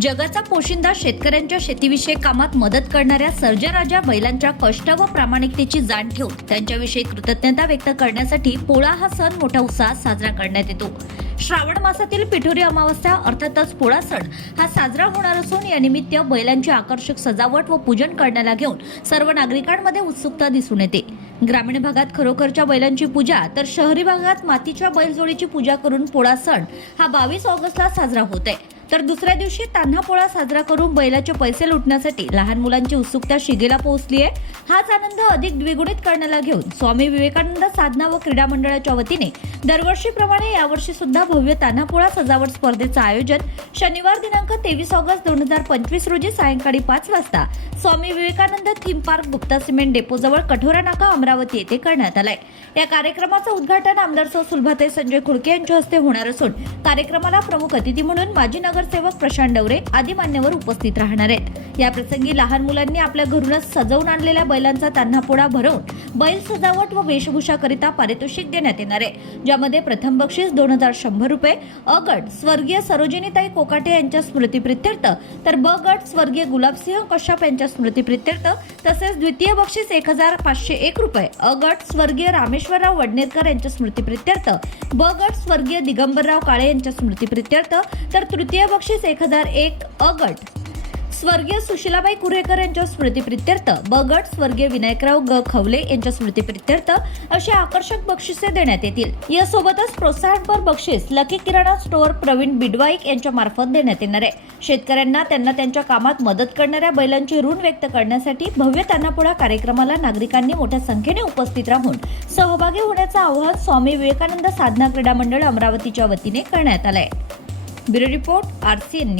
जगाचा पोशिंदा शेतकऱ्यांच्या शेतीविषयक कामात मदत करणाऱ्या सर्जराजा बैलांच्या कष्ट व प्रामाणिकतेची जाण ठेवून त्यांच्याविषयी कृतज्ञता व्यक्त करण्यासाठी पोळा हा सण मोठ्या उत्साहात साजरा करण्यात येतो. श्रावण मासातील पिठोरी अमावस्या अर्थातच पोळा सण हा साजरा होणार असून या निमित्त बैलांची आकर्षक सजावट व पूजन करण्याला घेऊन सर्व नागरिकांमध्ये उत्सुकता दिसून येते. ग्रामीण भागात खरोखरच्या बैलांची पूजा तर शहरी भागात मातीच्या बैलजोडीची पूजा करून पोळा सण हा बावीस ऑगस्टला साजरा होत आहे. तर दुसऱ्या दिवशी तान्हा पोळा साजरा करून बैलाचे पैसे लुटण्यासाठी लहान मुलांची उत्सुकता शिगेला पोहोचली आहे. हाच आनंद अधिक द्विगुणित करण्याला घेऊन स्वामी विवेकानंद साधना व क्रीडा मंडळाच्या वतीने दरवर्षीप्रमाणे यावर्षी सुद्धा भव्य तान्हापोळा सजावट स्पर्धेचं आयोजन शनिवार दिनांक तेवीस ऑगस्ट दोन हजार पंचवीस रोजी सायंकाळी पाच वाजता Swami Vivekananda theme park Gupta cement डेपोजवळ Kathora नाका अमरावती येथे करण्यात आलाय. या कार्यक्रमाचं उद्घाटन आमदार सौ सुलभाते संजय खुडके यांच्या हस्ते होणार असून कार्यक्रमाला प्रमुख अतिथी म्हणून माजी नगरसेवक प्रशांत डवरे आदी मान्यवर उपस्थित राहणार आहेत. याप्रसंगी लहान मुलांनी आपल्या घरूनच सजवून आणलेल्या बैलांचा तान्हापोळा भरवून बैल सजावट व वेशभूषा करिता पारितोषिक देण्यात येणार आहे. यामध्ये प्रथम बक्षीस दोन हजार शंभर रुपये अ गट स्वर्गीय सरोजिनीताई कोकाटे यांच्या स्मृतीप्रित्यर्थ तर ब गट स्वर्गीय गुलाबसिंह कश्यप यांच्या स्मृतीप्रित्यर्थ तसेच द्वितीय बक्षीस एक हजार पाचशे एक रुपये अ गट स्वर्गीय रामेश्वरराव वडनेरकर यांच्या स्मृतीप्रित्यर्थ ब गट स्वर्गीय दिगंबरराव काळे यांच्या स्मृतीप्रित्यर्थ तर तृतीय बक्षीस एक हजार एक अ गट स्वर्गीय सुशीलाबाई कुरेकर यांच्या स्मृतीप्रित्यर्थ ब गट स्वर्गीय विनायकराव ग. खवले यांच्या स्मृतीप्रित्यर्थ अशी आकर्षक बक्षिसे देण्यात येतील. यासोबतच प्रोत्साहनपर बक्षीस लकी किराणा स्टोअर प्रवीण बिडवाईक यांच्या मार्फत देण्यात येणार आहे. शेतकऱ्यांना त्यांना त्यांच्या कामात मदत करणाऱ्या बैलांचे ऋण व्यक्त करण्यासाठी भव्य तान्हापोळा कार्यक्रमाला नागरिकांनी मोठ्या संख्येने उपस्थित राहून सहभागी होण्याचं आवाहन स्वामी विवेकानंद साधना क्रीडा मंडळ अमरावतीच्या वतीने करण्यात आलंय. Bureau report RCN